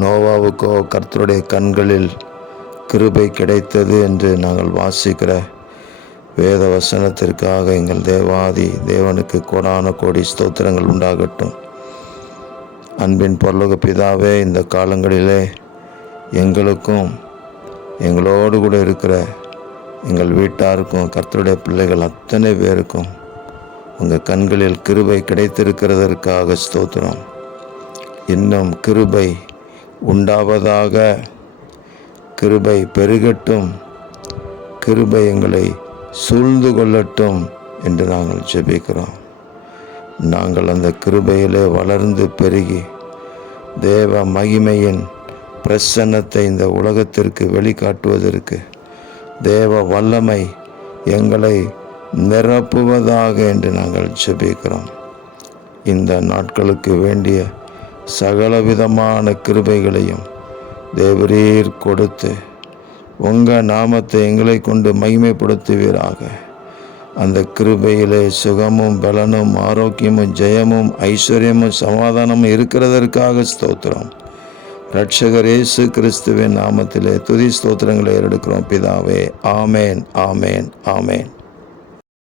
நோவாவுக்கோ கர்த்தருடைய கண்களில் கிருபை கிடைத்தது என்று நாங்கள் வாசிக்கிற வேத வசனத்திற்காக எங்கள் தேவாதி தேவனுக்கு கோடான கோடி ஸ்தோத்திரங்கள் உண்டாகட்டும். அன்பின் பரலோக பிதாவே, இந்த காலங்களிலே எங்களுக்கும் எங்களோடு கூட இருக்கிற எங்கள் வீட்டாருக்கும் கர்த்தருடைய பிள்ளைகள் அத்தனை பேருக்கும் உங்கள் கண்களில் கிருபை கிடைத்திருக்கிறதற்காக ஸ்தோத்திரம். இன்னும் கிருபை உண்டாவதாக, கிருபை பெருகட்டும், கிருபை எங்களை சூழ்ந்து கொள்ளட்டும் என்று நாங்கள் ஜெபிக்கிறோம். நாங்கள் அந்த கிருபையிலே வளர்ந்து பெருகி தேவ மகிமையின் பிரசன்னத்தை இந்த உலகத்திற்கு வெளிக்காட்டுவதற்கு தேவ வல்லமை எங்களை நிரப்புவதாக என்று நாங்கள் ஜெபிக்கிறோம். இந்த நாட்களுக்கு வேண்டிய சகலவிதமான கிருபைகளையும் தேவரீர் கொடுத்து உங்கள் நாமத்தை எங்களை கொண்டு மகிமைப்படுத்துவீராக. அந்த கிருபையிலே சுகமும் பலனும் ஆரோக்கியமும் ஜெயமும் ஐஸ்வர்யமும் சமாதானமும் இருக்கிறதற்காக ஸ்தோத்திரம். இரட்சகர் இயேசு கிறிஸ்துவின் நாமத்திலே துதி ஸ்தோத்திரங்களை எடுக்கிறோம் பிதாவே. ஆமேன், ஆமேன், ஆமேன்.